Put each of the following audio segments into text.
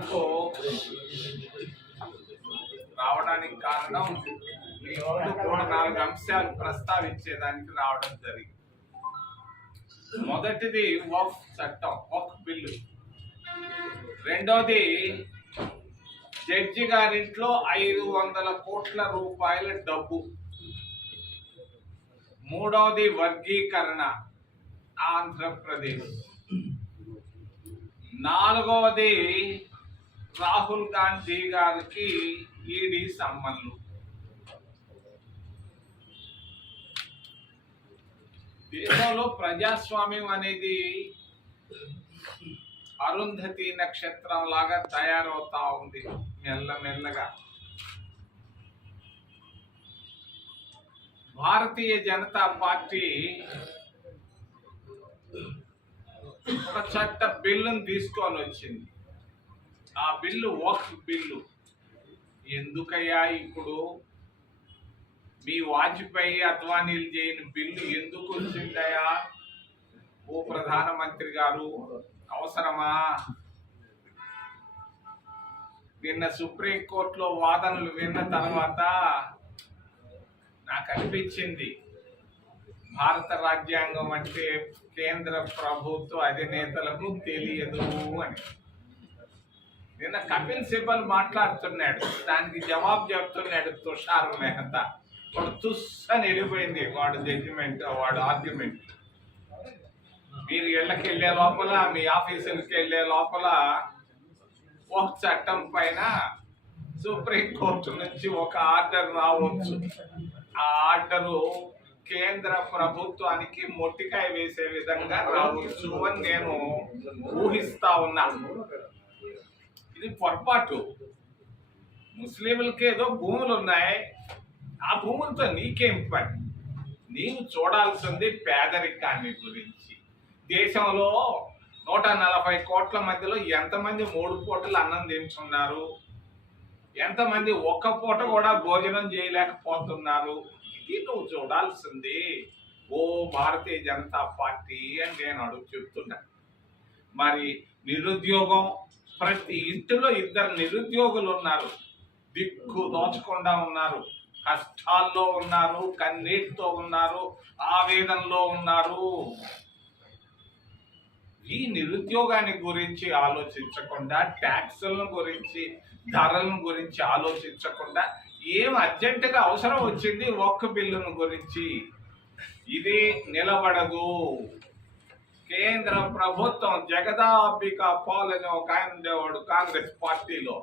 Press రావడానికి కారణం మీ ముందు మూడు నాలుగు అంశాలు ప్రస్తావించేదానికి రావడం జరిగింది. మొదటిది వక్ చట్టం వక్ బిల్లు. రెండోది జడ్జి గారింట్లో ఐదు వందల కోట్ల రూపాయల డబ్బు. మూడవది వర్గీకరణ ఆంధ్రప్రదేశ్. నాలుగవది రాహుల్ గాంధీ గారికి ఈడీ సమ్మన్లు దేశంలో ప్రజాస్వామ్యం అనేది అరుంధతి నక్షత్రం లాగా తయారవుతా ఉంది మెల్లమెల్లగా. భారతీయ జనతా పార్టీ ఒక చట్ట బిల్లును తీసుకొని వచ్చింది ఆ బిల్లు వక్ఫ్ బిల్లు. ఎందుకయ్యా ఇప్పుడు? మీ వాజ్పేయి అద్వానీలు చేయని బిల్లు ఎందుకు వచ్చిందయ్యా? ఓ ప్రధానమంత్రి గారు అవసరమా? నిన్న సుప్రీంకోర్టులో వాదనలు విన్న తర్వాత నాకు అనిపించింది భారత రాజ్యాంగం అంటే కేంద్ర ప్రభుత్వ అధినేతలకు తెలియదు అని. నిన్న కపిల్ సిబల్ మాట్లాడుతున్నాడు. దానికి జవాబు చెప్తున్నాడు తుషార్ మెహతా. వాడు తుస్సని వెళ్ళిపోయింది వాడు జడ్జిమెంట్ వాడు ఆర్గ్యుమెంట్ మీరు ఇళ్ళకి వెళ్ళే లోపల మీ ఆఫీసులకి వెళ్ళే లోపల ఒక చట్టం పైన సుప్రీంకోర్టు నుంచి ఒక ఆర్డర్ రావచ్చు. ఆ ఆర్డరు కేంద్ర ప్రభుత్వానికి మొట్టికాయ వేసే విధంగా రావచ్చు అని నేను ఊహిస్తా ఉన్నాను ఇది పొరపాటు. ముస్లింలకి ఏదో భూములు ఉన్నాయి ఆ భూములతో నీకేం పని? నీవు చూడాల్సింది పేదరికాన్ని గురించి. దేశంలో నూట నలభై కోట్ల మధ్యలో ఎంతమంది మూడు పూటలు అన్నం తింటున్నారు? ఎంతమంది ఒక్క పూట కూడా భోజనం చేయలేకపోతున్నారు? ఇది నువ్వు చూడాల్సింది. ఓ భారతీయ జనతా పార్టీ అని నేను అడుగు చెప్తున్నా. మరి నిరుద్యోగం ప్రతి ఇంటిలో ఇద్దరు నిరుద్యోగులు ఉన్నారు. దిక్కు దోచకుండా ఉన్నారు. కష్టాల్లో ఉన్నారు కన్నీటితో ఉన్నారు ఆవేదనలో ఉన్నారు. ఈ నిరుద్యోగాన్ని గురించి ఆలోచించకుండా ట్యాక్సులను గురించి ధరలను గురించి ఆలోచించకుండా ఏం అర్జెంటుగా అవసరం వచ్చింది ఒక్క బిల్లును గురించి. ఇది నిలబడదు. కేంద్ర ప్రభుత్వం జగదాంబిక పాల్ అనే ఒక ఆయన ఉండేవాడు కాంగ్రెస్ పార్టీలో.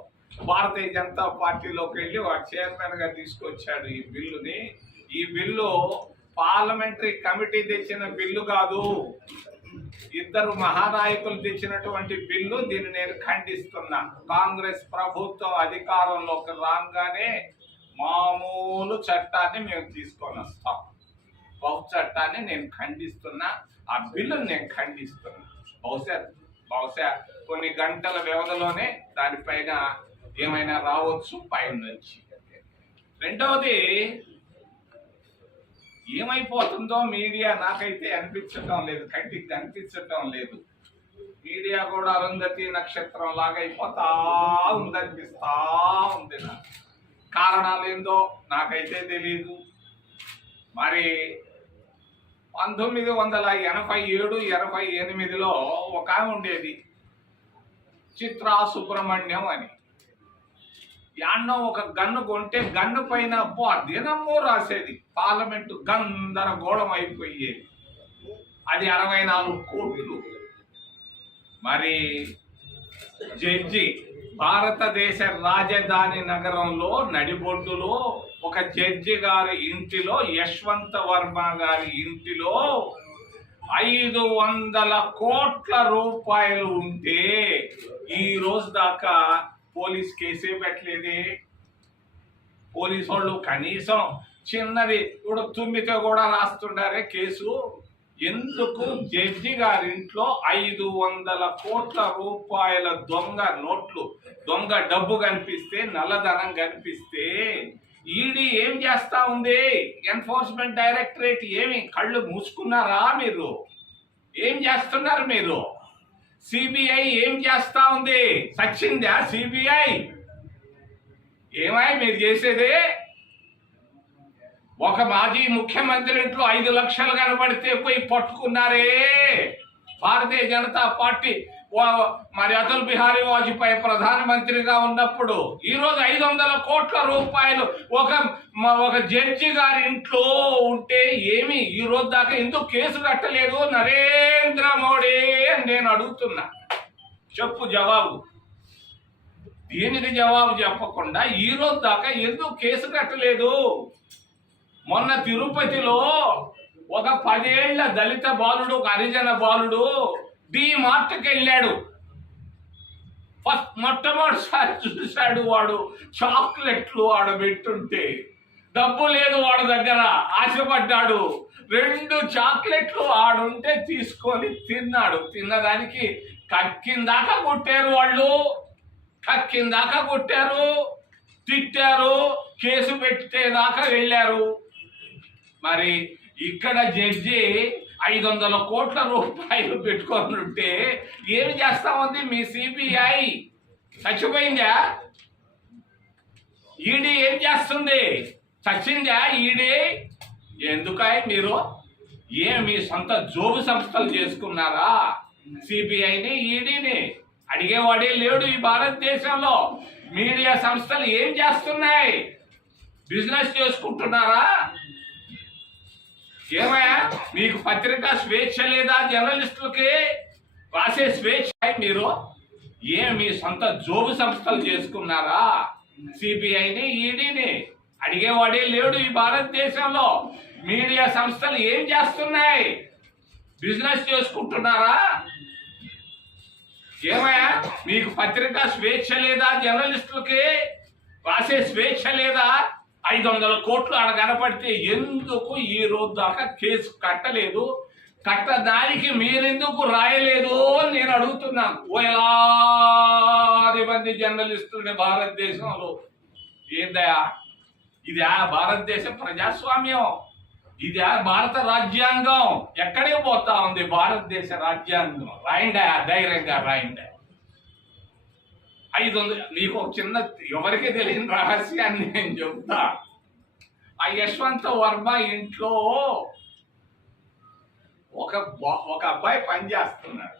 భారతీయ జనతా పార్టీలోకి వెళ్ళి వాడు చైర్మన్గా తీసుకొచ్చాడు ఈ బిల్లుని. ఈ బిల్లు పార్లమెంటరీ కమిటీ తెచ్చిన బిల్లు కాదు. ఇద్దరు మహానాయకులు తెచ్చినటువంటి బిల్లు దీన్ని నేను ఖండిస్తున్నా. కాంగ్రెస్ ప్రభుత్వం అధికారంలోకి రాగానే మామూలు చట్టాన్ని మేము తీసుకొని వస్తాం. బహు చట్టాన్ని నేను ఖండిస్తున్నా. ఆ బిల్లును నేను ఖండిస్తున్నాను. బహుశా బహుశా కొన్ని గంటల వ్యవధిలోనే దానిపైన ఏమైనా రావచ్చు? పైన నుంచి. రెండవది ఏమైపోతుందో మీడియా నాకైతే అనిపించటం లేదు కంటికి కనిపించటం లేదు. మీడియా కూడా అరుంధతి నక్షత్రం లాగా అయిపోతా ఉందనిపిస్తా ఉంది నాకు. కారణాలు ఏందో నాకైతే తెలియదు మరి పంతొమ్మిది వందల ఎనభై ఏడు ఎనభై ఎనిమిదిలో ఒక ఆమె ఉండేది. చిత్రా సుబ్రహ్మణ్యం అని. యాన్నో ఒక గన్ను కొంటే గన్ను పైన అబ్బో ఆ రాసేది. పార్లమెంటు గందరగోళం అయిపోయేది అది అరవై నాలుగు కోట్లు. మరి జడ్జి భారతదేశ రాజధాని నగరంలో నడిబొడ్డులో ఒక జడ్జి గారి ఇంటిలో యశ్వంత వర్మ గారి ఇంటిలో ఐదు వందల కోట్ల రూపాయలు ఉంటే ఈ రోజు దాకా పోలీస్ కేసే పెట్టలేదే. పోలీసు వాళ్ళు కనీసం చిన్నది ఇప్పుడు తుమ్మితో కూడా రాస్తుండారే కేసు. ఎందుకు? జడ్జి గారింట్లో ఐదు వందల కోట్ల రూపాయల దొంగ నోట్లు దొంగ డబ్బు కనిపిస్తే నల్లధనం కనిపిస్తే ఈడీ ఏం చేస్తా ఉంది? ఎన్ఫోర్స్మెంట్ డైరెక్టరేట్ ఏమి? కళ్ళు మూసుకున్నారా మీరు? ఏం చేస్తున్నారు మీరు? సిబిఐ ఏం చేస్తా ఉంది? సచ్చిందా సిబిఐ ఏమై మీరు చేసేది? ఒక మాజీ ముఖ్యమంత్రి ఇంట్లో ఐదు లక్షలు కనబడితే పోయి పట్టుకున్నారే. భారతీయ జనతా పార్టీ మరి అటల్ బిహారీ వాజ్పేయి ప్రధానమంత్రిగా ఉన్నప్పుడు ఈరోజు ఐదు వందల కోట్ల రూపాయలు ఒక మ- ఒక జడ్జి గారి ఇంట్లో ఉంటే ఏమి? ఈ రోజు దాకా ఎందుకు కేసు కట్టలేదు? నరేంద్ర మోడీ అని నేను అడుగుతున్నా. చెప్పు జవాబు. దీనికి జవాబు చెప్పకుండా ఈ రోజు దాకా ఎందుకు కేసు కట్టలేదు? మొన్న తిరుపతిలో ఒక పదేళ్ళ దళిత బాలుడు ఒక హరిజన బాలుడు డి మార్ట్కి వెళ్ళాడు. ఫస్ట్ మొట్టమొదటిసారి చూశాడు వాడు చాక్లెట్లు వాడు పెట్టుంటే డబ్బు లేదు వాడి దగ్గర ఆశపడ్డాడు. రెండు చాక్లెట్లు ఆడుంటే తీసుకొని తిన్నాడు. తిన్నదానికి కక్కిందాకా కొట్టారు వాళ్ళు. కక్కిందాకా కొట్టారు. తిట్టారు. కేసు పెట్టేదాకా వెళ్ళారు. మరి ఇక్కడ జడ్జి ఐదు వందల కోట్ల రూపాయలు పెట్టుకొని ఉంటే ఏమి చేస్తా ఉంది మీ సిబిఐ చచ్చిపోయిందా? ఈడీ ఏం చేస్తుంది? చచ్చిందా ఈడీ? ఎందుకై మీరు? ఏ మీ సొంత జోబు సంస్థలు చేసుకున్నారా? సిబిఐని ఈడీని? అడిగేవాడే లేడు ఈ భారతదేశంలో. మీడియా సంస్థలు ఏం చేస్తున్నాయి? బిజినెస్ చేసుకుంటున్నారా? ఏమయ్యా? మీకు పత్రికా స్వేచ్ఛ లేదా? జర్నలిస్టులకి రాసే స్వేచ్ఛ మీరు? ఏ మీ సొంత జోబు సంస్థలు చేసుకున్నారా? సిబిఐని ఈడీని? అడిగేవాడే లేడు ఈ భారతదేశంలో. మీడియా సంస్థలు ఏం చేస్తున్నాయి? బిజినెస్ చేసుకుంటున్నారా? ఏమయ్యా? మీకు పత్రికా స్వేచ్ఛ లేదా? జర్నలిస్టులకి రాసే స్వేచ్ఛ లేదా? ఐదు వందల కోట్లు ఆడ కనపడితే ఎందుకు ఈ రోజు దాకా కేసు కట్టలేదు? కట్టడానికి మీరెందుకు రాయలేదు అని నేను అడుగుతున్నాను. వేలాది మంది జర్నలిస్టులని భారతదేశంలో. ఏందయా ఇది ఆ భారతదేశ ప్రజాస్వామ్యం. ఇది ఆ భారత రాజ్యాంగం. ఎక్కడికి పోతా ఉంది? భారతదేశ రాజ్యాంగం. రాయండి ధైర్యంగా రాయండి. ఐదు వందలు నీకు ఒక చిన్న ఎవరికి తెలియని రహస్యాన్ని నేను చెప్తా. ఆ యశ్వంత్ వర్మ ఇంట్లో ఒక ఒక అబ్బాయి పని చేస్తున్నాడు.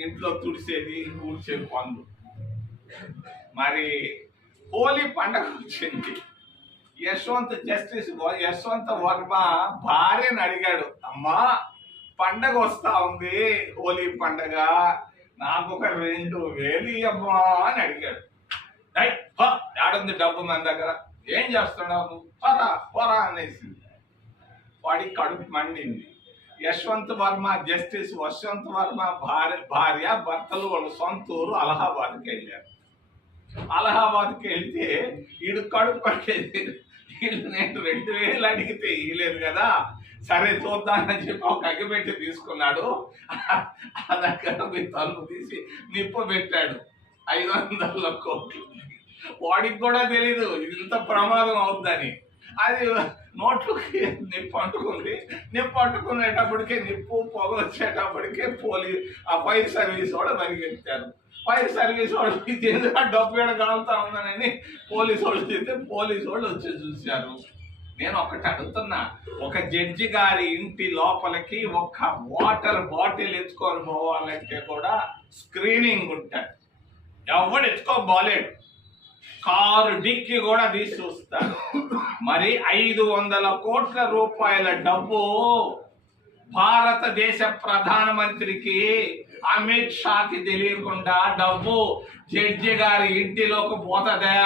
ఇంట్లో తుడిసేది ఊడ్చే పనులు. మరి హోలీ పండగ వచ్చింది. యశ్వంత్ జస్టిస్ యశ్వంత యశ్వంత్ వర్మ భార్యను అడిగాడు అమ్మా పండగ వస్తా ఉంది హోలీ పండగ. నాకు ఒక రెండు వేలు అమ్మా అని అడిగాడు. ఆడుంది డబ్బు మన దగ్గర. ఏం చేస్తున్నావు? పరా పోరా పోరా అనేసింది వాడికి కడుపు మండింది. యశ్వంత్ వర్మ జస్టిస్ వశ్వంత్ వర్మ భార్య భార్య భర్తలు వాళ్ళ సొంత ఊరు అలహాబాద్కి వెళ్ళారు. అలహాబాద్కి వెళ్తే వీడు కడుపు పట్టేది వీళ్ళు నేను రెండు వేలు అడిగితే ఇవ్వలేదు కదా. సరే చూద్దామని చెప్పి ఒక అగ్గిపెట్టి తీసుకున్నాడు. ఆ దగ్గర మీ తలుపు తీసి నిప్పు పెట్టాడు. ఐదు వందల కోట్లు. వాడికి కూడా తెలీదు ఇంత ప్రమాదం అవుద్దని. అది నోట్లోకి నిప్పు అంటుకుంది. నిప్పు అంటుకునేటప్పటికే నిప్పు పొగ వచ్చేటప్పటికే పోలీ ఆ ఫైర్ సర్వీస్ వాళ్ళు పరిగెత్తారు ఫైర్ సర్వీస్ వాళ్ళు ఇది డబ్బు ఏడ కాలుతా ఉందనని పోలీసు వాళ్ళు చెప్తే పోలీసు వాళ్ళు వచ్చి చూశారు. నేను ఒకటి అడుగుతున్నా. ఒక జడ్జి గారి ఇంటి లోపలికి ఒక వాటర్ బాటిల్ ఎత్తుకొని పోవాలంటే కూడా స్క్రీనింగ్ ఉంటుంది. ఎవడు ఎత్తుకోబోలేడు కారు డిక్కి కూడా తీసి చూస్తారు. మరి ఐదు వందల కోట్ల రూపాయల డబ్బు భారతదేశ ప్రధానమంత్రికి అమిత్ షాకి తెలియకుండా డబ్బు జడ్జి గారి ఇంటిలోకి పోతుందా?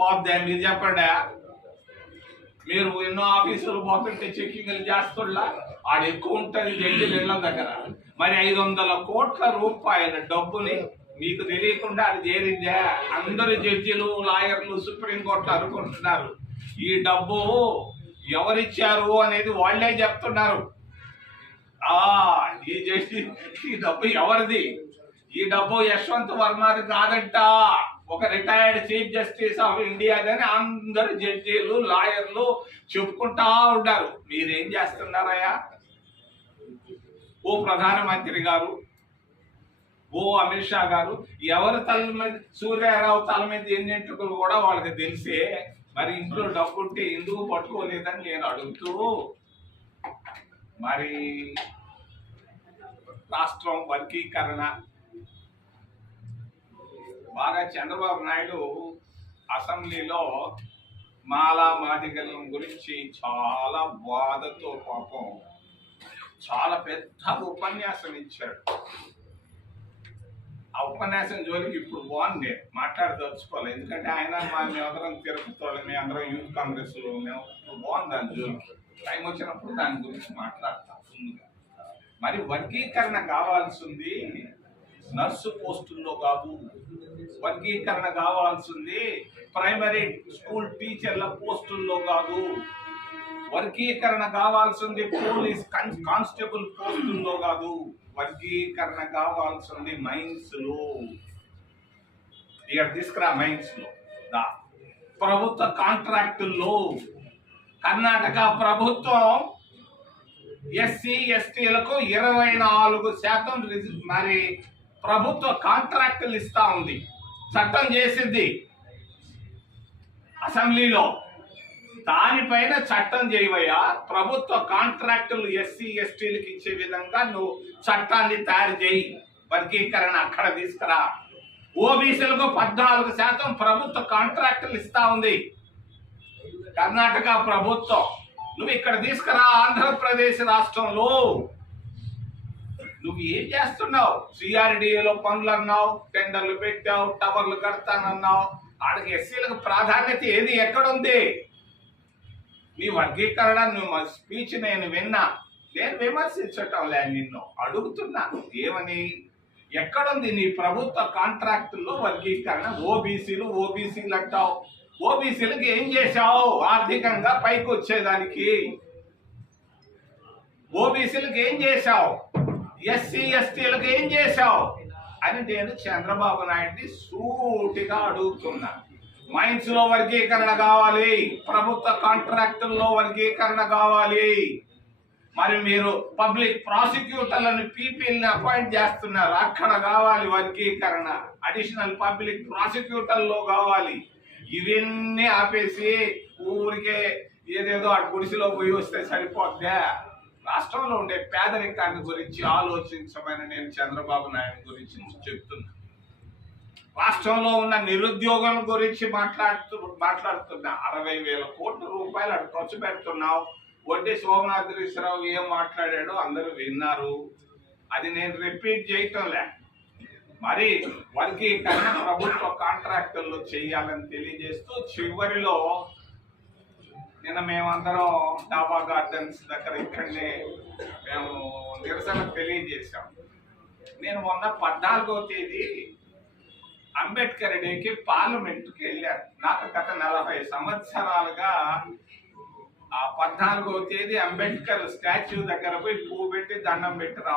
పోద్దా మీరు చెప్పండి? మీరు ఎన్నో ఆఫీసులు పోతుంటే చెక్కింగ్లు చేస్తున్నా? ఆడ ఎక్కువ ఉంటుంది జడ్జిల ఇళ్ళ దగ్గర. మరి ఐదు వందల కోట్ల రూపాయల డబ్బుని మీకు తెలియకుండా అది చేరిందా? అందరు జడ్జిలు లాయర్లు సుప్రీంకోర్టు అనుకుంటున్నారు. ఈ డబ్బు ఎవరిచ్చారు అనేది వాళ్ళే చెప్తున్నారు. ఆ ఈ జడ్జి ఈ డబ్బు ఎవరిది? ఈ డబ్బు యశ్వంత్ వర్మది కాదంట. ఒక retired chief justice of India అని అందరు జడ్జీలు లాయర్లు చెప్పుకుంటా ఉంటారు మీరేం చేస్తున్నారయ్యా? ఓ ప్రధానమంత్రి గారు ఓ అమిత్ షా గారు ఎవరి తల మీద సూర్యారావు తల మీద ఎన్ని కూడా వాళ్ళకి తెలిసే మరి ఇంట్లో డబ్బు ఉంటే ఎందుకు పట్టుకోలేదని నేను అడుగుతూ మరి రాష్ట్రం వర్గీకరణ బాగా చంద్రబాబు నాయుడు అసెంబ్లీలో మాలా మాదిగలం గురించి చాలా బాధతో పాపం చాలా పెద్ద ఉపన్యాసం ఇచ్చాడు. ఆ ఉపన్యాసం జోలికి ఇప్పుడు బాగుంది. మాట్లాడదలుచుకోవాలి ఎందుకంటే ఆయన మా మేమందరం తిరుపతి మేము అందరం యూత్ కాంగ్రెస్ మేము ఇప్పుడు బాగుంది దాని జోలికి టైం వచ్చినప్పుడు దాని గురించి మాట్లాడతాం ఫుల్గా మరి వర్గీకరణ కావాల్సింది నర్సు పోస్టుల్లో కాదు. వర్గీకరణ కావాల్సింది. ప్రైమరీ స్కూల్ టీచర్ల పోస్టుల్లో కాదు. వర్గీకరణ కావాల్సింది పోలీస్ కానిస్టేబుల్ పోస్టుల్లో కాదు. వర్గీకరణ కావాల్సింది మైన్స్లో. ఇక్కడ తీసుకురా మైన్స్లో. దా. ప్రభుత్వ కాంట్రాక్టుల్లో. కర్ణాటక ప్రభుత్వం ఎస్సీ ఎస్టీలకు ఇరవై నాలుగు శాతం మరి ప్రభుత్వ కాంట్రాక్టులు ఇస్తా ఉంది. చట్టం చేసింది. అసెంబ్లీలో దానిపైన చట్టం చేయవయ్యా. ప్రభుత్వ కాంట్రాక్టులు ఎస్సీ ఎస్టీలకు ఇచ్చే విధంగా నువ్వు చట్టాన్ని తయారు చేయి. వర్గీకరణ అక్కడ తీసుకురా. ఓబీసీలకు పద్నాలుగు శాతం ప్రభుత్వ కాంట్రాక్టులు ఇస్తా ఉంది. కర్ణాటక ప్రభుత్వం. నువ్వు ఇక్కడ తీసుకురా ఆంధ్రప్రదేశ్ రాష్ట్రంలో. నువ్వు ఏం చేస్తున్నావు? సిఆర్డిఏలో పనులు అన్నావు టెండర్లు పెట్టావు టవర్లు కడతానన్నావు. ఆడికి ఎస్సీలకు ప్రాధాన్యత ఏది? ఎక్కడుంది? నీ వర్గీకరణ నువ్వు స్పీచ్ నేను విన్నా. నేను విమర్శించటం లే నిన్ను. అడుగుతున్నా. ఏమని? ఎక్కడుంది నీ ప్రభుత్వ కాంట్రాక్టుల్లో వర్గీకరణ? ఓబీసీలు ఓబీసీలు అంటావు. ఓబీసీలకు ఏం చేశావు? ఆర్థికంగా పైకి వచ్చేదానికి ఓబీసీలకు ఏం చేశావు? ఎస్సీ ఎస్టీలకు ఏం చేశావు? అని నేను చంద్రబాబు నాయుడిని సూటిగా అడుగుతున్నా. మైన్స్లో వర్గీకరణ కావాలి ప్రభుత్వ కాంట్రాక్టుల్లో వర్గీకరణ కావాలి. మరి మీరు పబ్లిక్ ప్రాసిక్యూటర్లను పీపీని అపాయింట్ చేస్తున్నారు? అక్కడ కావాలి వర్గీకరణ. అడిషనల్ పబ్లిక్ ప్రాసిక్యూటర్లో కావాలి. ఇవన్నీ ఆపేసి ఊరికే ఏదేదో అటు గుడిసెలో పోయి వస్తే సరిపోద్దా? రాష్ట్రంలో ఉండే పేదరికాన్ని గురించి ఆలోచించమని నేను చంద్రబాబు నాయుడు గురించి చెప్తున్నా. రాష్ట్రంలో ఉన్న నిరుద్యోగం గురించి మాట్లాడుతూ మాట్లాడుతున్నా. అరవై వేల కోట్ల రూపాయలు అటు ఖర్చు పెడుతున్నావు. వడ్డీ సోమనాథరేశ్వరరావు ఏం మాట్లాడాడో అందరూ విన్నారు. అది నేను రిపీట్ చేయటం లే మరి వర్గీకరణ ప్రభుత్వ కాంట్రాక్టుల్లో చేయాలని తెలియజేస్తూ చివరిలో నిన్న మేమందరం డాబా గార్డెన్స్ దగ్గర ఇక్కడనే మేము నిరసన తెలియజేశాం. నేను మొన్న పద్నాలుగో తేదీ అంబేద్కర్ డేకి పార్లమెంట్కి వెళ్ళాను. నాకు గత నలభై సంవత్సరాలుగా ఆ పద్నాలుగో తేదీ అంబేద్కర్ స్టాచ్యూ దగ్గర పోయి పువ్వు పెట్టి దండం పెట్టి